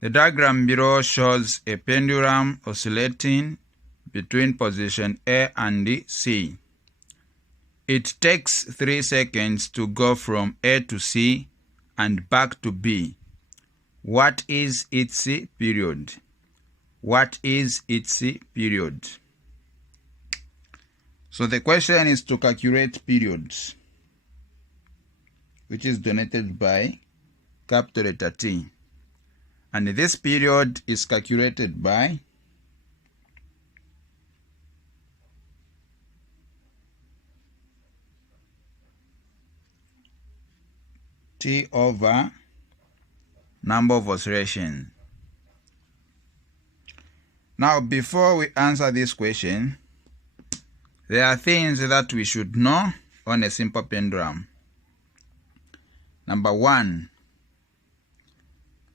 The diagram below shows a pendulum oscillating between position A and C. It takes 3 seconds to go from A to C and back to B. What is its period? What is its period? So the question is to calculate periods, which is denoted by capital letter T. And this period is calculated by T over number of oscillations. Now, before we answer this question, there are things that we should know on a simple pendulum. Number one,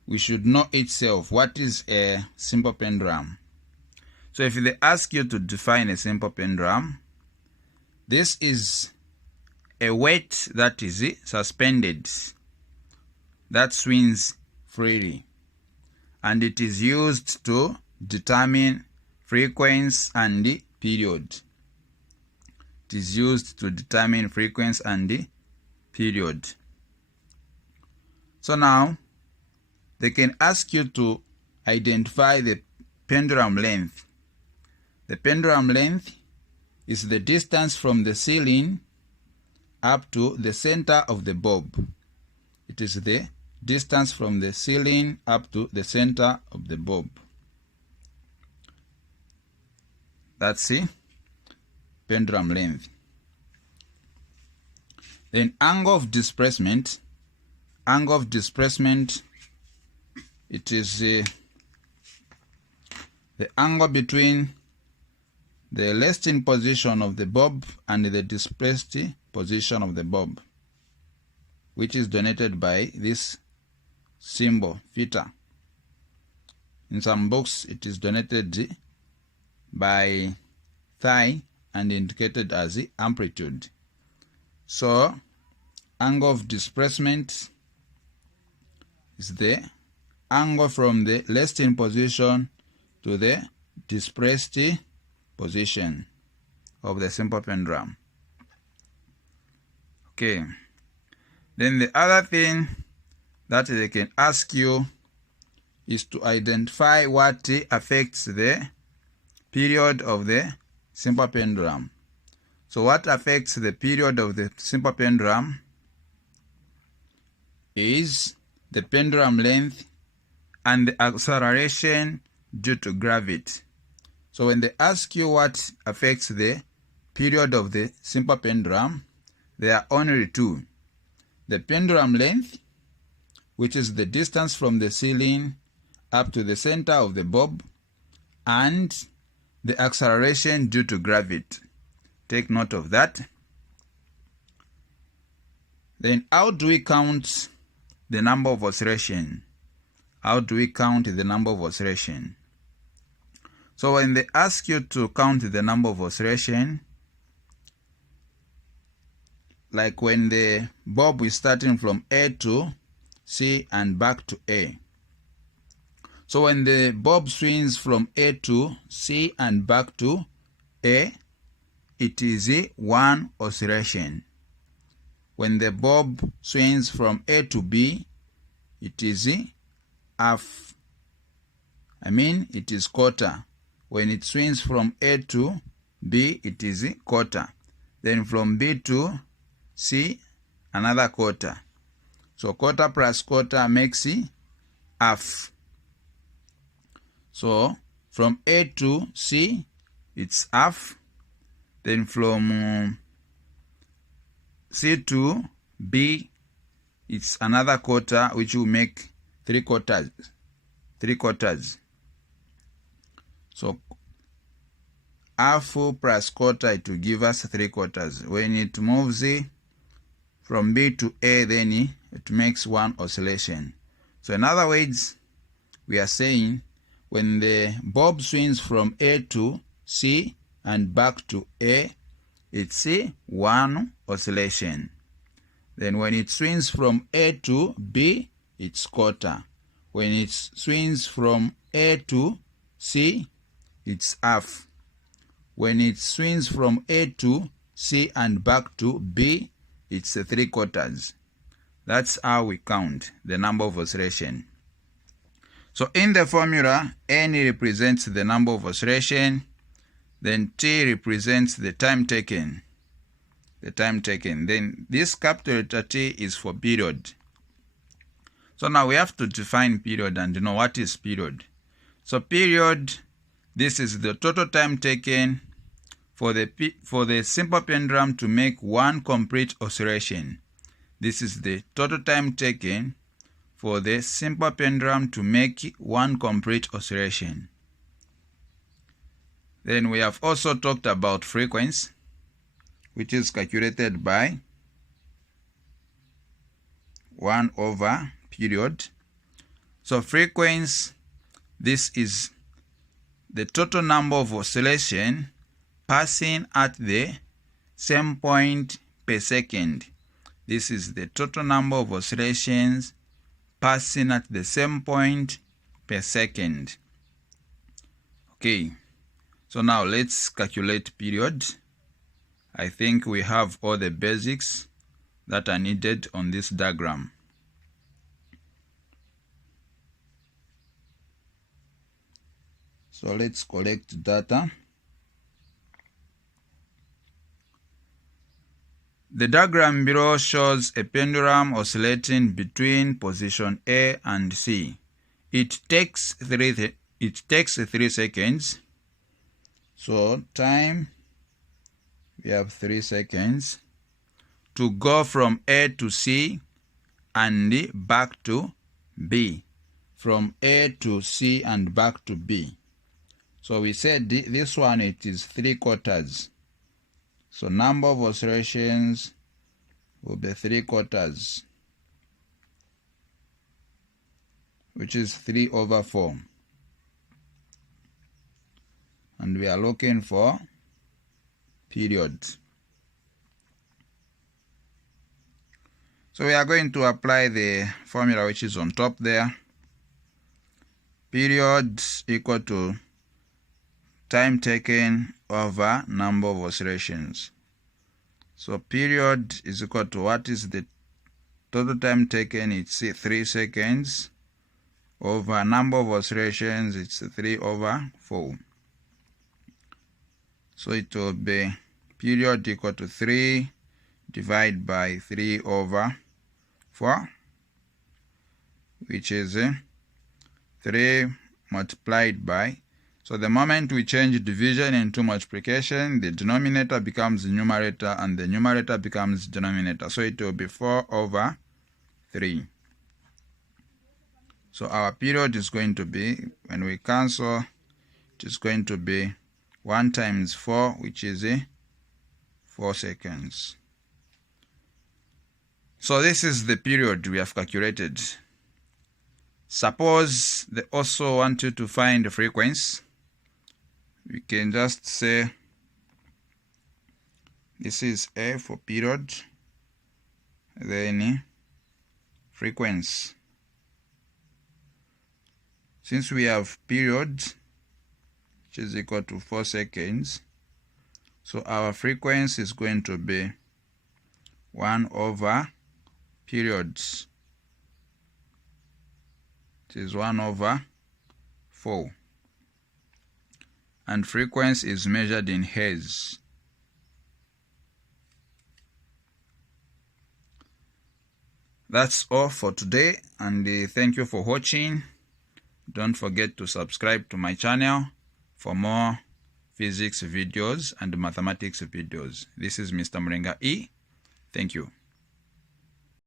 we should know itself. What is a simple pendulum? So if they ask you to define a simple pendulum, this is a weight that is suspended, that swings freely, and it is used to determine frequency and period. It is used to determine frequency and period. So now, they can ask you to identify the pendulum length. The pendulum length is the distance from the ceiling up to the center of the bulb. It is the distance from the ceiling up to the center of the bulb. That's the pendulum length. Then angle of displacement. Angle of displacement, it is the angle between the resting position of the bulb and the displaced position of the bulb, which is denoted by this symbol, theta. In some books, it is denoted by phi and indicated as the amplitude. So, angle of displacement is the angle from the resting position to the displaced position of the simple pendulum. Okay. Then the other thing that they can ask you is to identify what affects the period of the simple pendulum. So what affects the period of the simple pendulum is the pendulum length and the acceleration due to gravity. So when they ask you what affects the period of the simple pendulum, there are only two. The pendulum length, which is the distance from the ceiling up to the center of the bulb, and the acceleration due to gravity. Take note of that. Then how do we count the number of oscillations? How do we count the number of oscillations? So when they ask you to count the number of oscillations, like when the bulb is starting from A to C and back to A. So when the bulb swings from A to C and back to A, it is one oscillation. When the bulb swings from A to B, it is half. It is quarter. When it swings from A to B, it is quarter. Then from B to C, another quarter. So quarter plus quarter makes half. So from A to C, it's half. Then from C to B, it's another quarter, which will make 3 quarters. 3 quarters. So half plus quarter, it will give us 3 quarters. When it moves from B to A, then it makes one oscillation. So in other words, we are saying when the bulb swings from A to C and back to A, it's one oscillation. Then when it swings from A to B, it's quarter. When it swings from A to C, it's half. When it swings from A to C and back to B, it's 3/4. That's how we count the number of oscillation. So in the formula, N represents the number of oscillation, then T represents the time taken. Then this capital letter T is for period. So now we have to define period and know what is period. So period, this is the total time taken for the simple pendulum to make one complete oscillation. This is the total time taken for the simple pendulum to make one complete oscillation. Then we have also talked about frequency, which is calculated by 1 over period. So frequency, this is the total number of oscillation passing at the same point per second. This is the total number of oscillations passing at the same point per second. Okay, so now let's calculate period. I think we have all the basics that are needed on this diagram. So let's collect data. The diagram below shows a pendulum oscillating between position A and C. It takes 3 seconds. So time, we have 3 seconds to go from A to C and back to B. From A to C and back to B. So we said this one, it is 3/4. So number of oscillations will be 3/4, which is 3 over 4. And we are looking for period. So we are going to apply the formula which is on top there. Period equal to time taken over number of oscillations. So period is equal to what is the total time taken? It's 3 seconds over number of oscillations. It's 3 over 4. So it will be period equal to 3 divided by 3 over 4, which is 3 multiplied by. So the moment we change division into multiplication, the denominator becomes the numerator and the numerator becomes denominator. So it will be 4 over 3. So our period is going to be, when we cancel, it is going to be 1 times 4, which is 4 seconds. So this is the period we have calculated. Suppose they also want you to find the frequency. We can just say this is A for period, then frequency. Since we have period, which is equal to 4 seconds, so our frequency is going to be 1 over periods. It is 1 over 4. And frequency is measured in hertz. That's all for today, and thank you for watching. Don't forget to subscribe to my channel for more physics videos and mathematics videos. This is Mr. Mrenga E. Thank you.